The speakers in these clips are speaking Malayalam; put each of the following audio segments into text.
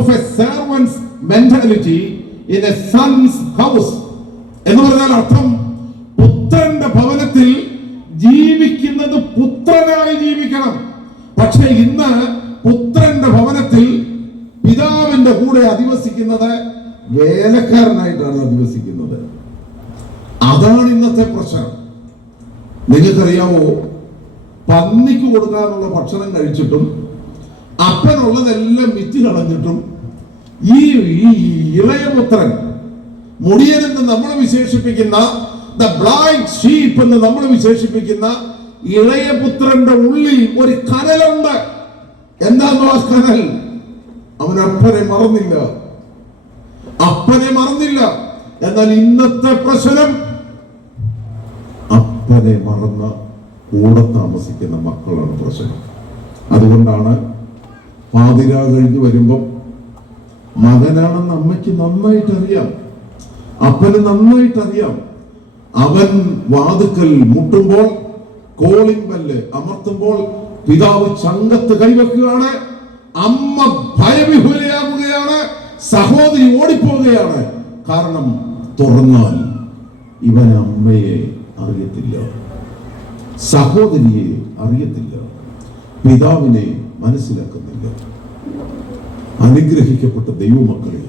Of a servant's mentality in a son's house എന്ന് പറഞ്ഞാൽ അർത്ഥം പുത്രന്റെ ഭവനത്തിൽ ജീവിക്കുന്നത് പുത്രനായി ജീവിക്കണം. പക്ഷെ ഇന്ന് പുത്രന്റെ ഭവനത്തിൽ പിതാവിന്റെ കൂടെ അധിവസിക്കുന്നത് വേലക്കാരനായിട്ടാണ് അധിവസിക്കുന്നത്. അതാണ് ഇന്നത്തെ പ്രശ്നം. നിങ്ങൾക്കറിയാവോ, പന്നിക്ക് കൊടുക്കാനുള്ള ഭക്ഷണം കഴിച്ചിട്ടും അപ്പനുള്ളതെല്ലാം വിറ്റ് കളഞ്ഞിട്ടും ഈ ഇളയപുത്രൻ, മുടിയനെന്ന് നമ്മൾ വിശേഷിപ്പിക്കുന്ന ദ ബ്ലൈൻഡ് ഷീപ്പ് എന്ന് നമ്മൾ വിശേഷിപ്പിക്കുന്ന ഇളയപുത്രന്റെ ഉള്ളിൽ ഒരു കനലുണ്ട്. എന്താണോ ആ കനൽ? അവൻ അപ്പനെ മറന്നില്ല, അപ്പനെ മറന്നില്ല. എന്നാൽ ഇന്നത്തെ പ്രശ്നം അപ്പനെ മറന്ന കൂടെ താമസിക്കുന്ന മക്കളാണ് പ്രശ്നം. അതുകൊണ്ടാണ് പാതിരാ കഴിഞ്ഞ് വരുമ്പം മകനാണെന്ന് അമ്മയ്ക്ക് നന്നായിട്ട് അറിയാം, അപ്പന് നന്നായിട്ട് അറിയാം. അവൻ വാതുക്കൽ മുട്ടുമ്പോൾ, കോളിംഗ് ബെല്ല് അമർത്തുമ്പോൾ പിതാവ് ചങ്കത്ത് കൈവെക്കുകയാണ്, അമ്മ ഭയവിഹുലയാകുകയാണ്, സഹോദരി ഓടിപ്പോവുകയാണ്. കാരണം തുറന്നാൽ ഇവൻ അമ്മയെ അറിയത്തില്ല, സഹോദരിയെ അറിയത്തില്ല, പിതാവിനെ മനസ്സിലാക്കുന്നില്ല. അനുഗ്രഹിക്കപ്പെട്ട ദൈവമക്കളെ,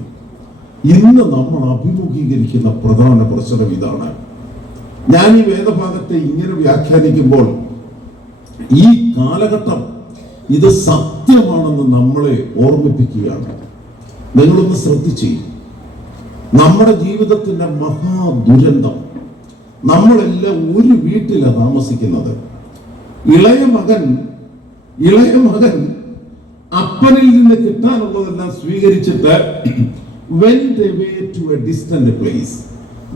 ഇന്ന് നമ്മൾ അഭിമുഖീകരിക്കുന്ന പ്രധാന പ്രശ്നം ഇതാണ്. ഞാൻ ഈ വേദഭാഗത്തെ ഇങ്ങനെ വ്യാഖ്യാനിക്കുമ്പോൾ ഈ കാലഘട്ടം ഇത് സത്യമാണെന്ന് നമ്മളെ ഓർമ്മിപ്പിക്കുകയാണ്. നിങ്ങളൊന്ന് ശ്രദ്ധിച്ചേ, നമ്മുടെ ജീവിതത്തിന്റെ മഹാദുരന്തം, നമ്മളെല്ലാം ഒരു വീട്ടിലാണ് താമസിക്കുന്നത്. ഇളയ മകൻ അപ്പനിൽ നിന്ന് കിട്ടാനുള്ളതെല്ലാം സ്വീകരിച്ചിട്ട് went away to a distant place,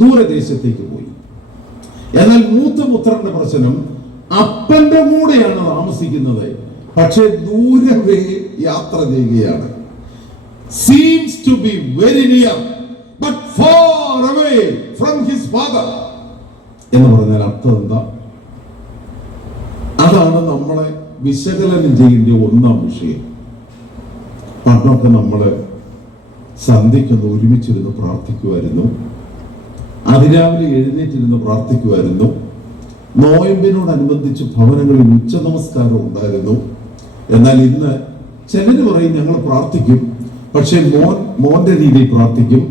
ദൂരദേശത്തേക്ക് പോയി. എന്നാൽ മൂത്ത പുത്രന്റെ പ്രശ്നം, അപ്പന്റെ കൂടെയാണ് താമസിക്കുന്നത്, പക്ഷെ ദൂരവേ യാത്ര ചെയ്യുകയാണ്. seems to be very near but far away from his father എന്ന് പറഞ്ഞാൽ അർത്ഥം എന്താ? അതാണ് നമ്മളെ വിശകലനം ചെയ്യേണ്ട ഒന്നാം വിഷയം. പണ്ടൊക്കെ നമ്മള് സന്ധ്യയ്ക്കൊന്ന് ഒരുമിച്ചിരുന്ന് പ്രാർത്ഥിക്കുമായിരുന്നു, അതിരാവിലെ എഴുന്നേറ്റിരുന്ന് പ്രാർത്ഥിക്കുമായിരുന്നു. നോയമ്പിനോടനുബന്ധിച്ച് ഭവനങ്ങളിൽ ഉച്ച നമസ്കാരം ഉണ്ടായിരുന്നു. എന്നാൽ ഇന്ന് ചിലര് പറയും ഞങ്ങൾ പ്രാർത്ഥിക്കും, പക്ഷെ മോന്റെ രീതിയിൽ പ്രാർത്ഥിക്കും,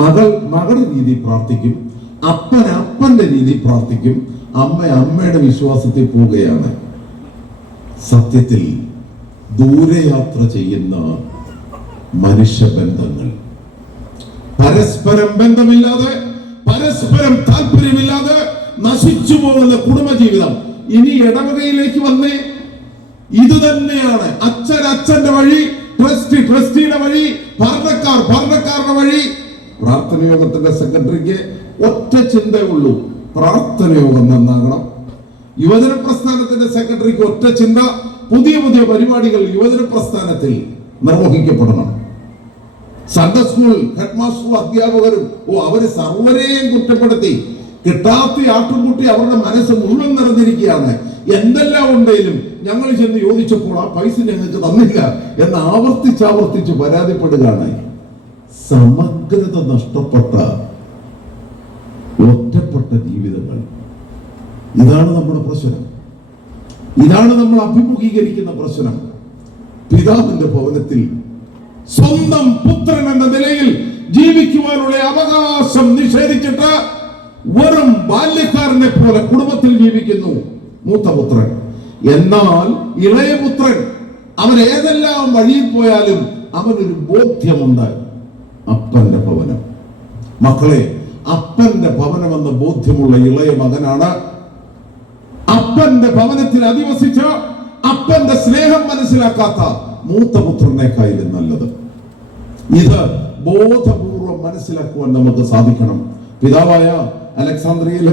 മകളുടെ രീതിയിൽ പ്രാർത്ഥിക്കും, അപ്പന്റെ രീതിയിൽ പ്രാർത്ഥിക്കും, അമ്മയുടെ വിശ്വാസത്തിൽ പോവുകയാണ്. സത്യത്തിൽ ദൂരയാത്ര ചെയ്യുന്ന മനുഷ്യബന്ധങ്ങൾ, പരസ്പരം ബന്ധമില്ലാതെ, പരസ്പരം താല്പര്യമില്ലാതെ നശിച്ചു പോകുന്ന കുടുംബജീവിതം ഇനി ഇടവകയിലേക്ക് വന്നേ ഇത് തന്നെയാണ്. അച്ഛന്റെ വഴി, ട്രസ്റ്റിയുടെ വഴി, ഭരണക്കാരുടെ വഴി. പ്രാർത്ഥന യോഗത്തിന്റെ സെക്രട്ടറിക്ക് ഒറ്റ ചിന്തയുള്ളൂ, പ്രാർത്ഥന യോഗം നന്നാകണം. യുവജന പ്രസ്ഥാനത്തിന്റെ സെക്രട്ടറിക്ക് ഒറ്റ ചിന്ത, പുതിയ പരിപാടികൾ യുവജന പ്രസ്ഥാനത്തിൽ നിർവഹിക്കപ്പെടണം. സൺഡേ സ്കൂൾ ഹെഡ് മാസ്റ്ററും അധ്യാപകരും അവര് സർവരെയും കുറ്റപ്പെടുത്തി, കിട്ടാത്ത ആട്ടുംകുട്ടി അവരുടെ മനസ്സ് മുഴുവൻ നിറഞ്ഞിരിക്കുകയാണ്. എന്തെല്ലാം ഉണ്ടെങ്കിലും ഞങ്ങൾ ചെന്ന് ചോദിച്ചപ്പോൾ ആ പൈസ ഞങ്ങൾക്ക് തന്നില്ല എന്ന് ആവർത്തിച്ച് പരാതിപ്പെടുകയാണ്. സമഗ്രത നഷ്ടപ്പെട്ട ഒറ്റപ്പെട്ട ജീവിതങ്ങൾ, ഇതാണ് നമ്മുടെ പ്രശ്നം. ഇതാണ് നമ്മൾ അഭിമുഖീകരിക്കുന്ന പ്രശ്നം. പിതാവിന്റെ ഭവനത്തിൽ സ്വന്തം പുത്രൻ എന്ന നിലയിൽ ജീവിക്കുവാനുള്ള അവകാശം നിഷേധിച്ചിട്ട് വെറും ബാല്യക്കാരനെ പോലെ കുടുംബത്തിൽ ജീവിക്കുന്നു മൂത്ത പുത്രൻ. എന്നാൽ ഇളയപുത്രൻ അവൻ ഏതെല്ലാം വഴിയിൽ പോയാലും അവനൊരു ബോധ്യമുണ്ട്, അപ്പന്റെ ഭവനം. മക്കളെ, അപ്പന്റെ ഭവനമെന്ന ബോധ്യമുള്ള ഇളയ മകനാണ് അപ്പന്റെ ഭവനത്തിൽ അധിവസിച്ച അപ്പന്റെ സ്നേഹം മനസ്സിലാക്കാത്ത മൂത്ത പുത്രനേക്കാളും നല്ലത്. ഇത് ബോധപൂർവം മനസ്സിലാക്കുവാൻ നമുക്ക് സാധിക്കണം. പിതാവായ അലക്സാന്ദ്രിയയിലെ